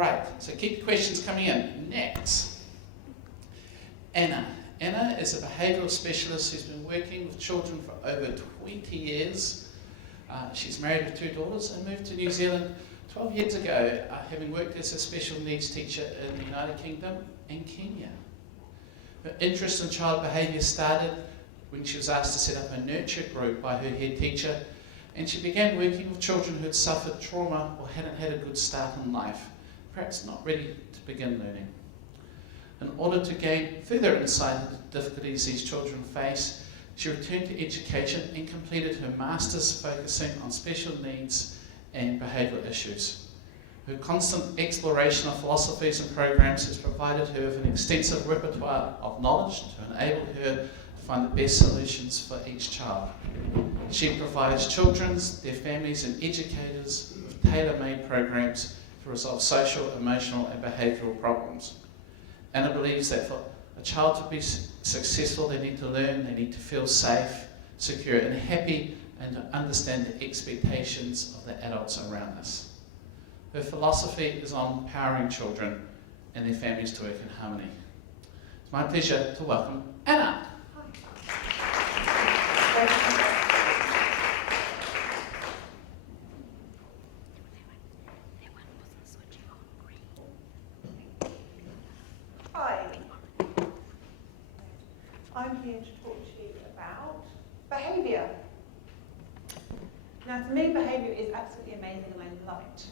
right, so keep the questions coming in. Next, Anna. Anna is a behavioural specialist who's been working with children for over 20 years. She's married with 2 daughters and moved to New Zealand 12 years ago, having worked as a special needs teacher in the United Kingdom and Kenya. Her interest in child behaviour started when she was asked to set up a nurture group by her head teacher, and she began working with children who had suffered trauma or hadn't had a good start in life, perhaps not ready to begin learning. In order to gain further insight into the difficulties these children face, she returned to education and completed her master's focusing on special needs and behavioural issues. Her constant exploration of philosophies and programs has provided her with an extensive repertoire of knowledge to enable her to find the best solutions for each child. She provides children, their families and educators with tailor-made programs to resolve social, emotional and behavioural problems. Anna believes that for a child to be successful, they need to learn, they need to feel safe, secure and happy, and to understand the expectations of the adults around us. Her philosophy is on empowering children and their families to work in harmony. It's my pleasure to welcome Anna. Hi, I'm here to talk to you about behaviour. Now, to me, behaviour is absolutely amazing and I love it.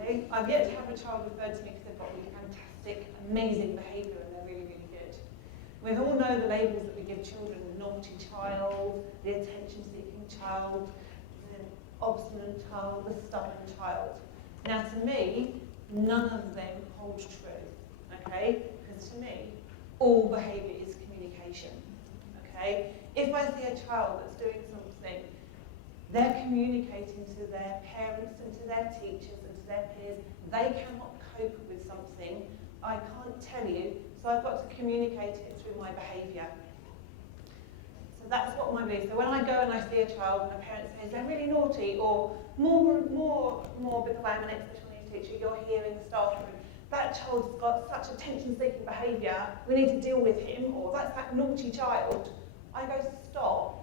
Okay? I've yet to have a child referred to me because they've got really fantastic, amazing behaviour and they're really, really good. We all know the labels that we give children: the naughty child, the attention-seeking child, the obstinate child, the stubborn child. Now, to me, none of them hold true. Okay? Because to me, all behaviour is communication. Okay? If I see a child that's doing something, they're communicating to their parents and to their teachers and to their peers. They cannot cope with something. I can't tell you, so I've got to communicate it through my behaviour. So that's what my belief. So when I go and I see a child and a parent says they're really naughty, or more because I'm an ex-special needs teacher, you're here in the staff room, that child's got such attention-seeking behaviour, we need to deal with him, or that's that naughty child, I go, stop.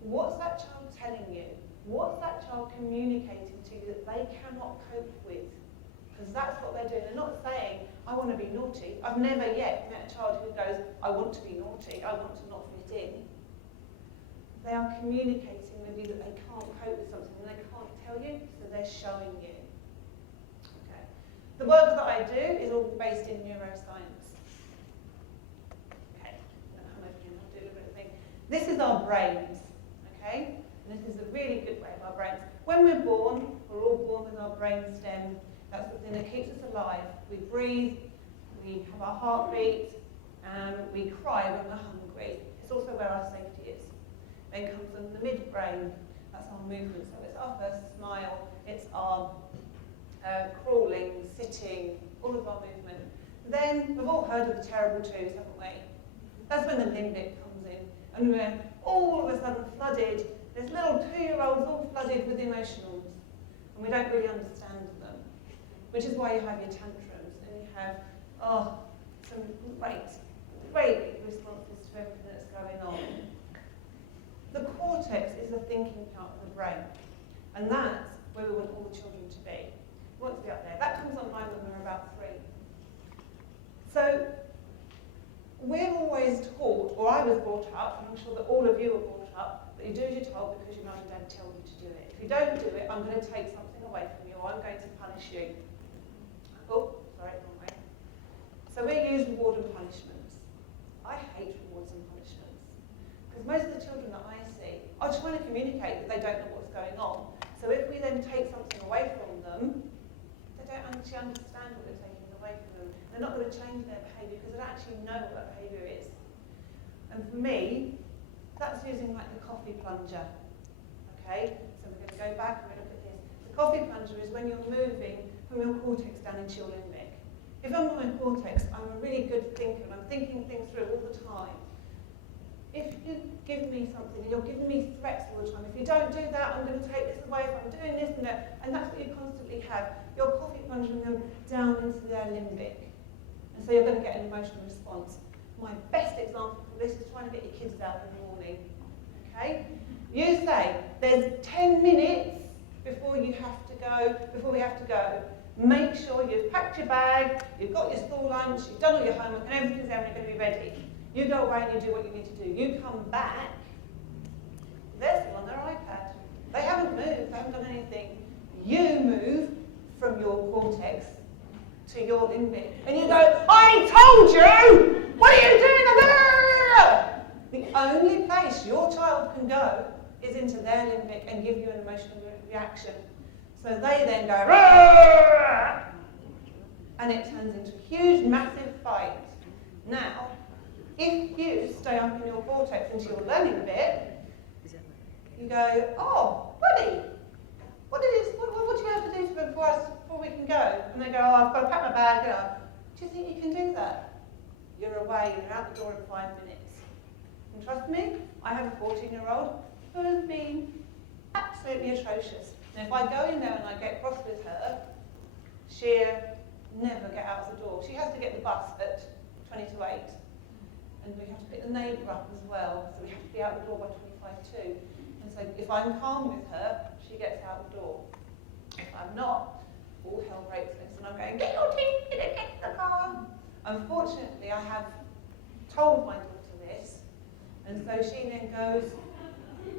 What's that child telling you? What's that child communicating to you that they cannot cope with? Because that's what they're doing. They're not saying, I want to be naughty. I've never yet met a child who goes, I want to be naughty, I want to not fit in. They are communicating with you that they can't cope with something and they can't tell you, so they're showing you. Okay. The work that I do is all based in neuroscience. Okay, I'll come over here and I'll do a little bit of thing. This is our brains. Okay? And this is a really good way of our brains. When we're born, we're all born with our brain stem. That's the thing that keeps us alive. We breathe, we have our heartbeat, and we cry when we're hungry. It's also where our safety is. Then comes the midbrain. That's our movement. So it's our first smile, it's our crawling, sitting, all of our movement. Then we've all heard of the terrible twos, haven't we? That's when the limbic comes in. And we're all of a sudden flooded. There's little 2-year-olds all flooded with emotionals, and we don't really understand them, which is why you have your tantrums, and you have, some great responses to everything that's going on. The cortex is the thinking part of the brain, and that's where we want all the children to be. We want to be up there. That comes online when we're about 3. So, we're always taught, or I was brought up, and I'm sure that all of you are brought up, that you do as you're told because your mum and dad tell you to do it. If you don't do it, I'm going to take something away from you, or I'm going to punish you. Oh, sorry, wrong way. So we use reward and punishments. I hate rewards and punishments. Because most of the children that I see are trying to communicate that they don't know what's going on. So if we then take something away from them, they don't actually understand what we're taking away from them. They're not going to change their behaviour because they don't actually know what that behaviour is. And for me, that's using like the coffee plunger. Okay? So we're going to go back and we look at this. The coffee plunger is when you're moving from your cortex down into your limbic. If I'm on my cortex, I'm a really good thinker and I'm thinking things through all the time. If you give me something, and you're giving me threats all the time. If you don't do that, I'm going to take this away, if I'm doing this and that. And that's what you constantly have. You're coffee plunging them down into their limbic. And so you're going to get an emotional response. My best example for this is trying to get your kids out in the morning. Okay? You say, there's 10 minutes before we have to go. Make sure you've packed your bag, you've got your school lunch, you've done all your homework, and everything's there and you're going to be ready. You go away and you do what you need to do. You come back, they're still on their iPad. They haven't moved, they haven't done anything. You move from your cortex to your limbic. And you go, I told you! What are you doing? The only place your child can go is into their limbic and give you an emotional reaction. So they then go, Rah! And it turns into a huge, massive fight. Now, if you stay up in your cortex into your learning bit, you go, oh, buddy, what do you have to do before we can go? And they go, oh, I've got to pack my bag. Do you think you can do that? You're away, you're out the door in 5 minutes. And trust me, I have a 14-year-old who has been absolutely atrocious. And if I go in there and I get cross with her, she'll never get out of the door. She has to get the bus at 20 to 8. And we have to pick the neighbour up as well, so we have to be out the door by 25 to. And so if I'm calm with her, she gets out the door. If I'm not, all hell breaks loose and I'm going, get your teeth in and get the car. Unfortunately, I have told my daughter this, and so she then goes,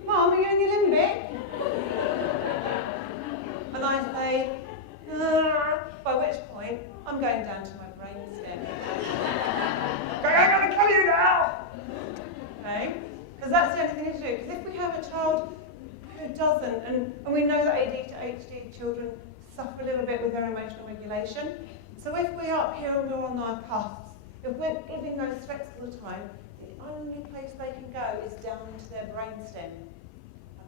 Mum, are you in your limbic? And I say, by which point, I'm going down to my brainstem. I'm going to kill you now! Okay? Because that's the only thing to do. Because if we have a child who doesn't, and we know that ADHD children suffer a little bit with their emotional regulation. So if we're up here and we're on our cuffs, if we're giving those threats all the time, the only place they can go is down into their brainstem.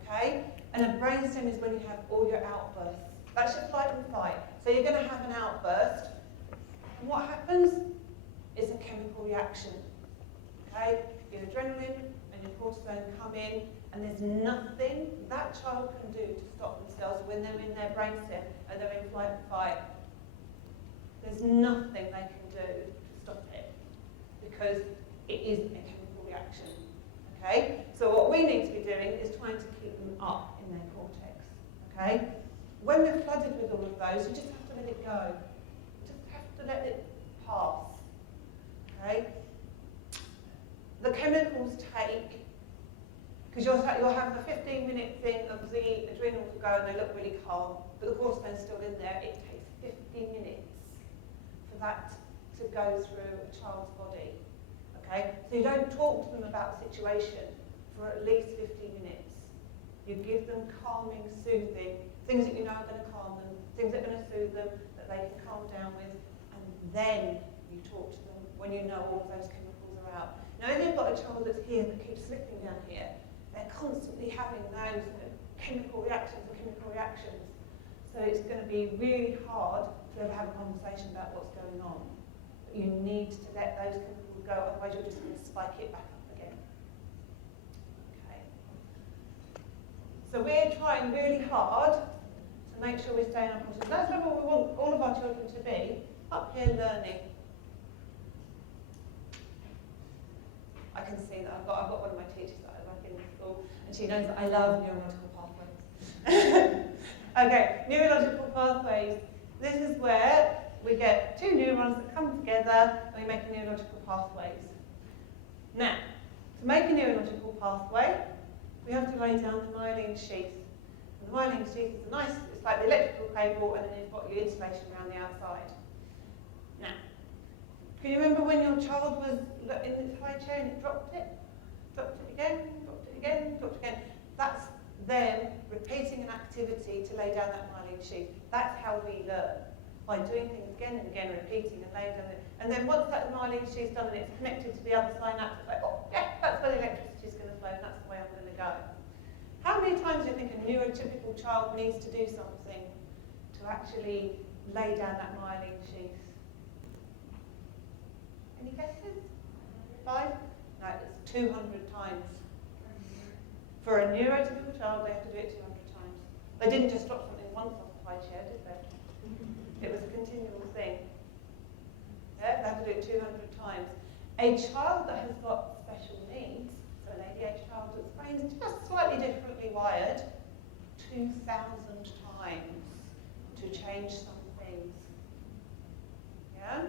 Okay? And a brainstem is when you have all your outbursts. That's your fight and fight. So you're going to have an outburst. And what happens is a chemical reaction. Okay? Your adrenaline and your cortisone come in, and there's nothing that child can do to stop themselves when they're in their brainstem and they're in flight and fight. There's nothing they can do to stop it because it is a chemical reaction. Okay? So what we need to be doing is trying to keep them up in their cortex. Okay? When we're flooded with all of those, you just have to let it go. You just have to let it pass. Okay? The chemicals take, because you'll have the 15-minute thing of the adrenals will go and they look really calm, but the cortisone's still in there. It takes 50 minutes for that to go through a child's body. Okay? So you don't talk to them about the situation for at least 50 minutes. You give them calming, soothing, things that you know are going to calm them, things that are going to soothe them, that they can calm down with, and then you talk to them when you know all of those chemicals are out. Now, if you've got a child that's here that keeps slipping down here, they're constantly having those chemical reactions. So it's going to be really hard to ever have a conversation about what's going on. But you need to let those chemicals go, otherwise you're just going to spike it back up again. Okay. So we're trying really hard to make sure we stay in our conscious. That's what we want all of our children to be, up here learning. I can see that I've got one of my teachers that I work in school, and she knows that I love neurological pathways. Okay, neurological pathways. This is where we get two neurons that come together and we make a neurological pathways. Now, to make a neurological pathway, we have to lay down the myelin sheath. And the myelin sheath is it's like the electrical cable, and then you've got your insulation around the outside. Now, can you remember when your child was in its high chair and it dropped it? Dropped it again, dropped it again, dropped it again. That's them repeating an activity to lay down that myelin sheath. That's how we learn, by doing things again and again, repeating and laying down it. And then once that myelin sheath's done and it's connected to the other synapse, it's like, oh, yeah, that's where the electricity is going to flow, and that's the way I'm going to go. How many times do you think a neurotypical child needs to do something to actually lay down that myelin sheath? Any guesses? 5? No, it's 200 times. For a neurotypical child, they have to do it 200 times. They didn't just drop something once off the high chair, did they? It was a continual thing. Yeah, they have to do it 200 times. A child that has got special needs, so an ADHD child that's brain is just slightly differently wired, 2,000 times to change some things. Yeah?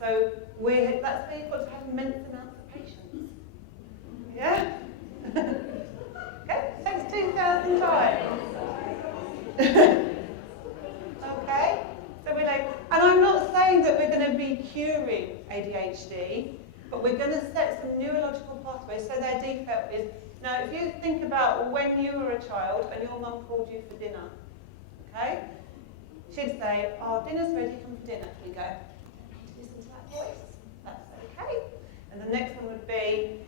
So that's where you've got to have immense amounts of patience. Yeah? Okay, takes 2,000 times. Okay? So we're like, and I'm not saying that we're going to be curing ADHD, but we're going to set some neurological pathways. So their default is, now if you think about when you were a child and your mum called you for dinner, okay? She'd say, oh, dinner's ready, come for dinner. You go, listen to that voice, that's okay. And the next one would be,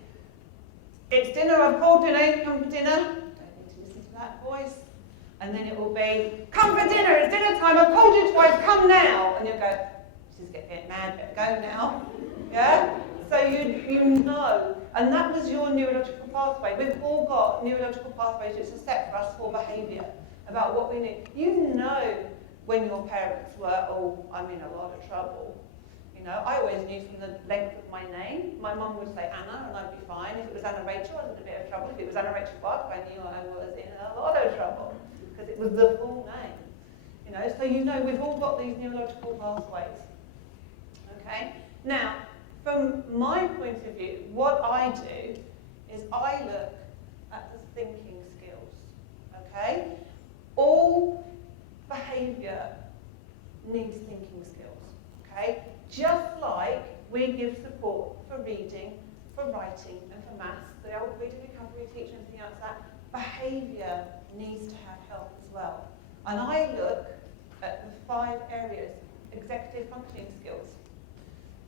it's dinner, I've called dinner, come for dinner. Don't need to listen to that voice. And then it will be, come for dinner, it's dinner time, I've called you twice, come now. And you'll go, she's getting mad, better go now. Yeah? So you know, and that was your neurological pathway. We've all got neurological pathways which are set for us for behaviour, about what we need. You know when your parents were, oh, I'm in a lot of trouble. You know, I always knew from the length of my name. My mum would say Anna, and I'd be fine. If it was Anna Rachel, I was in a bit of trouble. If it was Anna Rachel Bark, I knew I was in a lot of trouble, because it was the full name. You know, so you know we've all got these neurological pathways. Okay? Now, from my point of view, what I do is I look at the thinking skills. Okay? All behaviour needs thinking skills. Okay? Just like we give support for reading, for writing, and for maths, the old reading recovery teacher and everything else, that behaviour needs to have help as well. And I look at the 5 areas: executive functioning skills.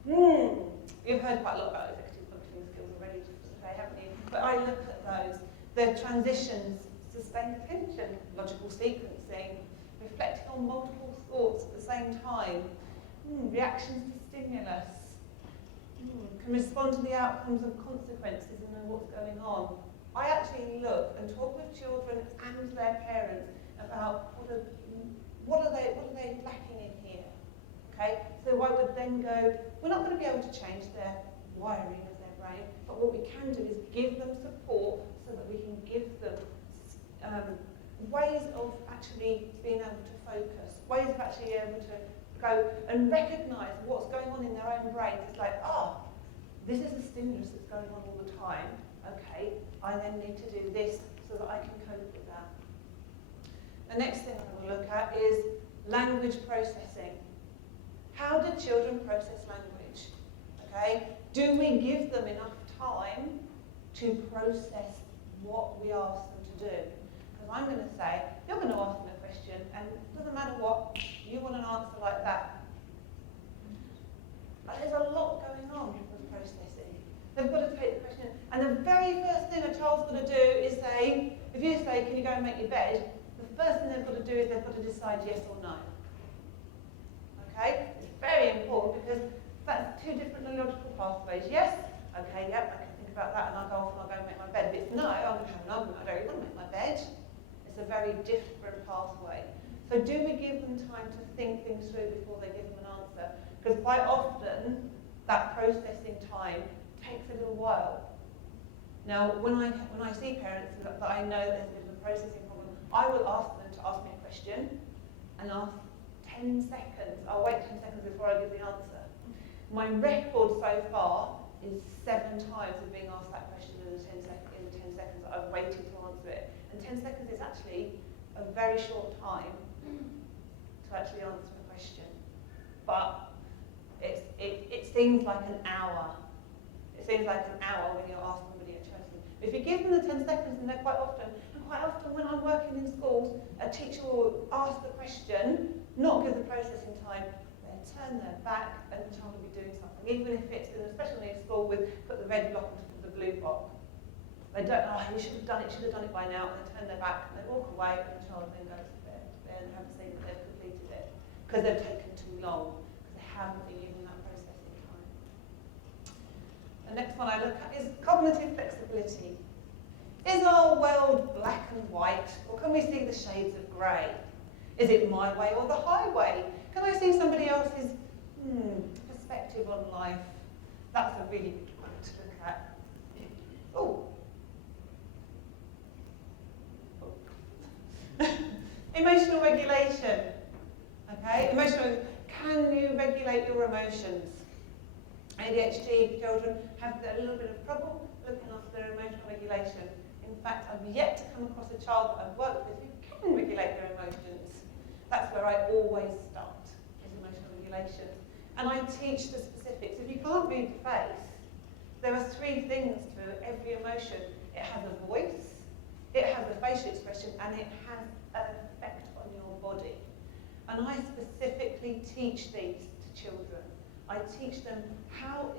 You've heard quite a lot about executive functioning skills already today, haven't you? But I look at those. The transitions, sustained attention, logical sequencing, reflecting on multiple thoughts at the same time, reactions to stimulus, can respond to the outcomes of consequences and know what's going on. I actually look and talk with children and their parents about what are they lacking in here. Okay? So I would then go, we're not going to be able to change their wiring of their brain, but what we can do is give them support so that we can give them ways of actually being able to focus, ways of actually able to go and recognise what's going on in their own brains. It's like, this is a stimulus that's going on all the time. Okay, I then need to do this so that I can cope with that. The next thing I will look at is language processing. How do children process language? Okay, do we give them enough time to process what we ask them to do? Because I'm going to say, you're going to ask them a question, and it doesn't matter what, you want an answer like that. But there's a lot going on with processing. They've got to take the question, and the very first thing a child's got to do is say, if you say, can you go and make your bed, the first thing they've got to do is they've got to decide yes or no. Okay? It's very important because that's 2 different neurological pathways. Yes? Okay, yep, I can think about that and I'll go off and I'll go and make my bed. If it's no, I'm going to have an argument. I don't really want to make my bed. It's a very different pathway. So do we give them time to think things through before they give them an answer? Because quite often, that processing time takes a little while. Now, when I see parents that I know there's a bit of a processing problem, I will ask them to ask me a question and ask 10 seconds. I'll wait 10 seconds before I give the answer. My record so far is 7 times of being asked that question in the 10 seconds that I've waited to answer it. And 10 seconds is actually a very short time to actually answer a question. But it seems like an hour. It seems like an hour when you ask somebody a question. If you give them the 10 seconds, and quite often when I'm working in schools, a teacher will ask the question, not give the processing time, then turn their back and the child will be doing something. Even if it's in a special needs school with put the red block and put the blue block. They don't, you should have done it by now, and they turn their back and they walk away, and the child then goes to bed and haven't seen that they've completed it. Because they've taken too long, because they haven't been given that processing time. The next one I look at is cognitive flexibility. Is our world black and white, or can we see the shades of grey? Is it my way or the highway? Can I see somebody else's perspective on life? That's a really good one to look at. Oh. Emotional regulation. Okay, can you regulate your emotions? ADHD children have a little bit of trouble looking after their emotional regulation. In fact, I've yet to come across a child that I've worked with who can regulate their emotions. That's where I always start, is emotional regulation. And I teach the specifics. If you can't read the face, there are 3 things to every emotion. It has a voice, it has a facial expression, and it has an effect on your body. And I specifically teach these to children. I teach them how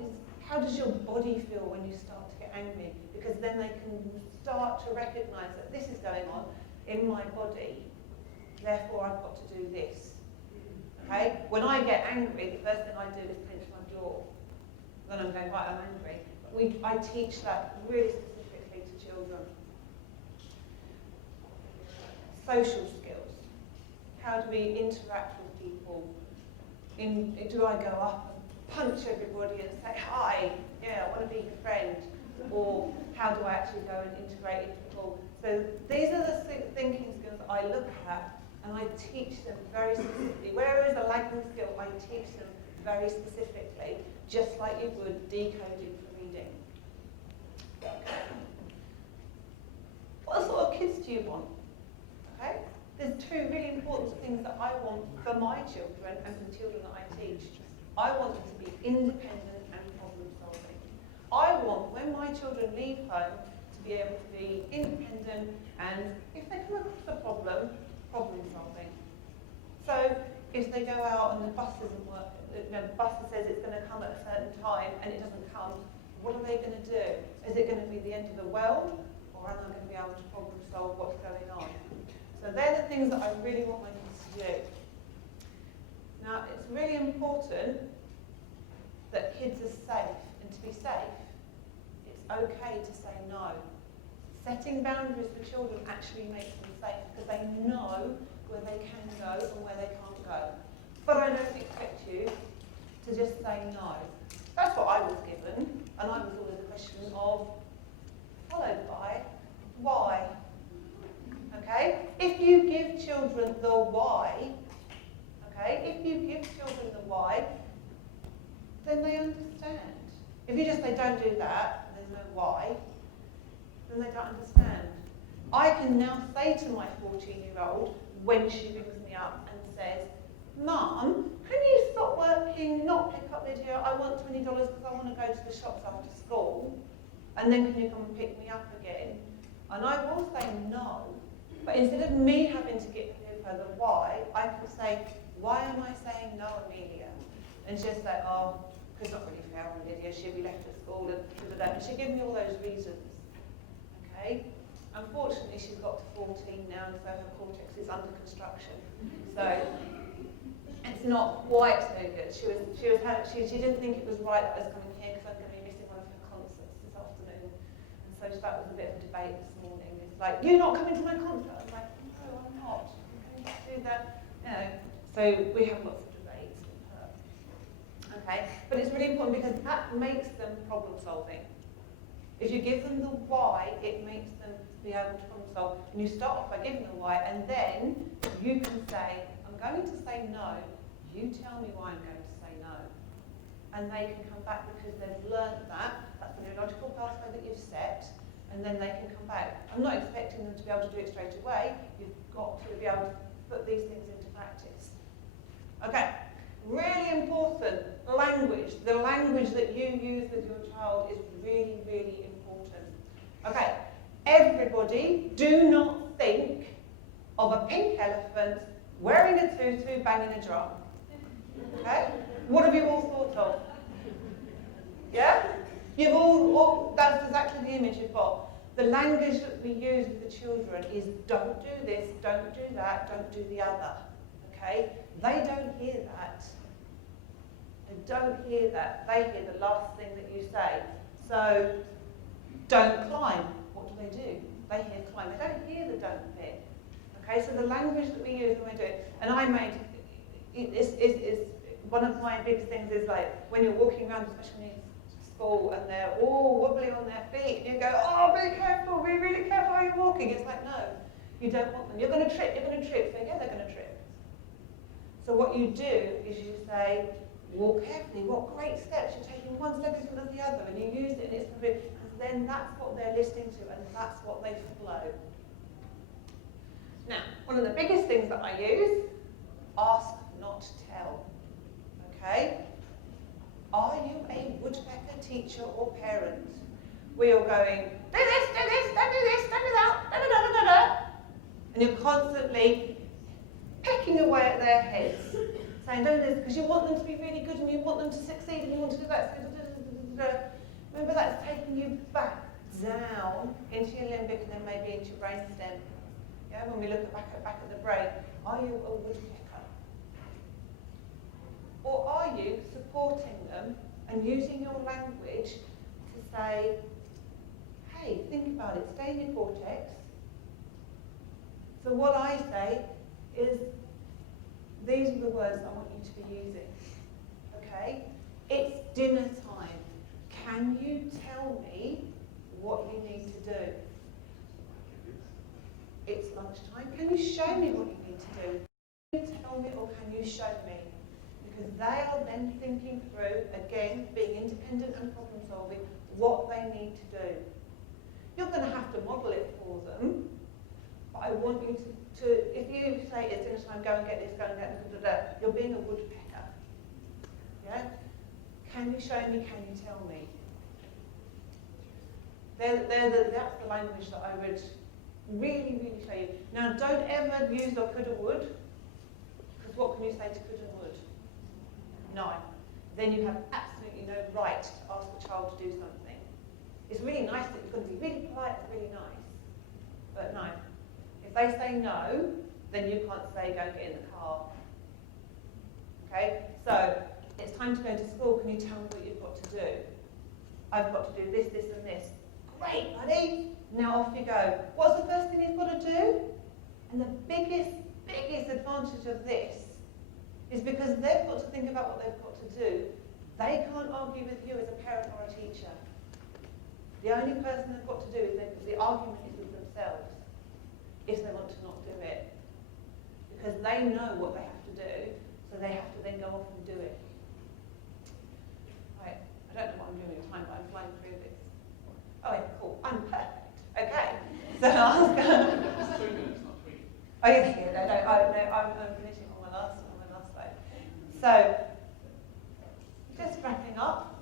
does your body feel when you start to get angry, because then they can start to recognise that this is going on in my body, therefore I've got to do this. Okay? When I get angry, the first thing I do is pinch my jaw. Then I'm going, right, I'm angry. But I teach that really specifically to children. Social skills. How do we interact with people? Do I go up and punch everybody and say, hi, yeah, I want to be your friend? Or how do I actually go and integrate into people? So these are the thinking skills that I look at, and I teach them very specifically. Where is a lagging skill, I teach them very specifically, just like you would decoding for reading. What sort of kids do you want? Okay? There's 2 really important things that I want for my children and for the children that I teach. I want them to be independent and problem solving. I want, when my children leave home, to be able to be independent and, if they come across a problem solving. So, if they go out and the bus doesn't work, the bus says it's going to come at a certain time and it doesn't come, what are they going to do? Is it going to be the end of the world, or am I going to be able to problem solve what's going on? So they're the things that I really want my kids to do. Now, it's really important that kids are safe, and to be safe, it's okay to say no. Setting boundaries for children actually makes them safe, because they know where they can go and where they can't go. But I don't expect you to just say no. That's what I was given, and I was always a question of, followed by, why? Okay? If you give children the why, okay, if you give children the why, then they understand. If you just say, don't do that, and there's no why, then they don't understand. I can now say to my 14-year-old, when she rings me up and says, Mum, can you stop working, not pick up Lydia, I want $20 because I want to go to the shops after school, and then can you come and pick me up again? And I will say no, but instead of me having to give her the why, I can say, why am I saying no, Amelia? And she'll say, oh, because it's not really fair on Lydia, she'll be left at school, and she'll give me all those reasons. Okay? Unfortunately, she's got to 14 now, and so her cortex is under construction. So it's not quite so good. She didn't think it was right that I was coming here because I'm going to be missing one of her concerts this afternoon. And so that was a bit of a debate this morning. It's like, you're not coming to my concert? I'm like, no, I'm not. Can you do that? You know. So we have lots of debates with her. Okay, but it's really important because that makes them problem solving. If you give them the why, it makes them be able to problem solve. And you start off by giving the why, and then you can say, I'm going to say no. You tell me why I'm going to say no. And they can come back because they've learned that. That's the neurological pathway that you've set, and then they can come back. I'm not expecting them to be able to do it straight away. You've got to be able to put these things into practice. Okay, really important, language. The language that you use with your child is really, really important. Okay, everybody do not think of a pink elephant wearing a tutu, banging a drum. Okay? What have you all thought of? Yeah? You've all that's exactly the image you've got. The language that we use with the children is don't do this, don't do that, don't do the other. Okay? They don't hear that. They don't hear that. They hear the last thing that you say. So, don't climb. What do? they hear climb. They don't hear the don't bit. Okay, so the language that we use when we do it, and I made, is one of my big things is like when you're walking around, especially in school, and they're all wobbly on their feet, and you go, oh, be careful, be really careful how you're walking. It's like, no, you don't want them. You're going to trip, you're going to trip. So yeah, they're going to trip. So what you do is you say, walk carefully, what great steps, you're taking one step in front of the other, and you use it, and it's because then that's what they're listening to, and that's what they follow. Now, one of the biggest things that I use, ask, not tell. Okay? Are you a woodpecker teacher or parent? We are going, do this, don't do this, don't do that, da da da da da da. And you're constantly pecking away at their heads, saying, don't do this, because you want them to be really good and you want them to succeed and you want to do that. Remember, that's taking you back down into your limbic and then maybe into your brainstem. Yeah, when we look back at the brain, are you a woodpecker? Or are you supporting them and using your language to say, hey, think about it, stay in your cortex. So what I say is, these are the words I want you to be using. Okay? It's dinner time. Can you tell me what you need to do? It's lunchtime. Can you show me what you need to do? Can you tell me or can you show me? Because they are then thinking through, again, being independent and problem solving, what they need to do. You're going to have to model it for them, but I want you to if you say it's dinner time, go and get this, go and get this, you're being a woodpecker. Yeah? Can you show me, can you tell me? That's the language that I would really, really show you. Now, don't ever use or could or would, because what can you say to could and would? No. Then you have absolutely no right to ask the child to do something. It's really nice that you're going to be really polite, it's really nice, but no. If they say no, then you can't say go and get in the car. Okay? So, it's time to go to school, can you tell me what you've got to do? I've got to do this, this and this. Great, buddy. Now off you go. What's the first thing you've got to do? And the biggest advantage of this is because they've got to think about what they've got to do. They can't argue with you as a parent or a teacher. The only person they've got to do is the argument is with themselves if they want to not do it. Because they know what they have to do, so they have to then go off and do it. Right, I don't know what I'm doing with time, but I'm flying through this. Oh, yeah, cool. I'm perfect. Okay. So I'll go. It's 2 minutes, not 3. Oh, yeah, I'm finishing on my last slide. So, just wrapping up.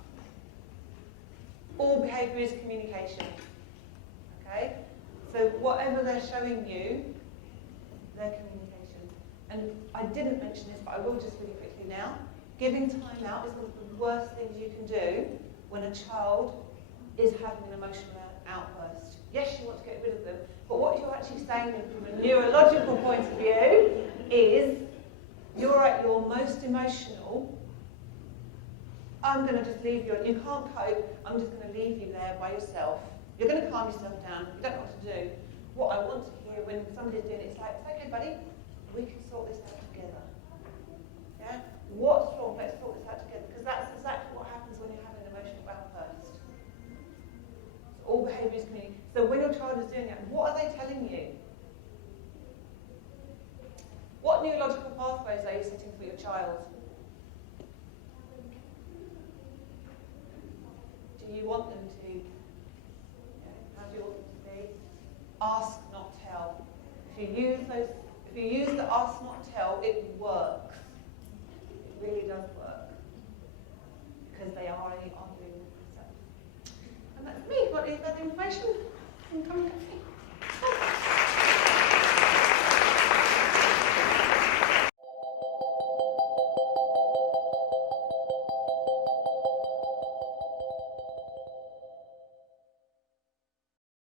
All behaviour is communication. Okay? So whatever they're showing you, their communication. And I didn't mention this, but I will just really quickly now. Giving time out is one of the worst things you can do when a child is having an emotional outburst. Yes, you want to get rid of them, but what you're actually saying from a neurological point of view is you're at your most emotional. I'm going to just leave you, you can't cope, I'm just going to leave you there by yourself. You're going to calm yourself down, you don't know what to do. What I want to hear when somebody's doing it, it's like, it's okay, buddy, we can sort this out together. Yeah? What's wrong? Let's sort this out together. Because that's exactly what happens when you're having an emotional outburst. So all behaviour is community. So when your child is doing that, what are they telling you? What neurological pathways are you setting for your child? Do you want them to? How do you want them to be? Ask, not tell. If you use the ask, not tell, it works. It really does work. Because they are arguing with themselves. And that's me. Got any further information?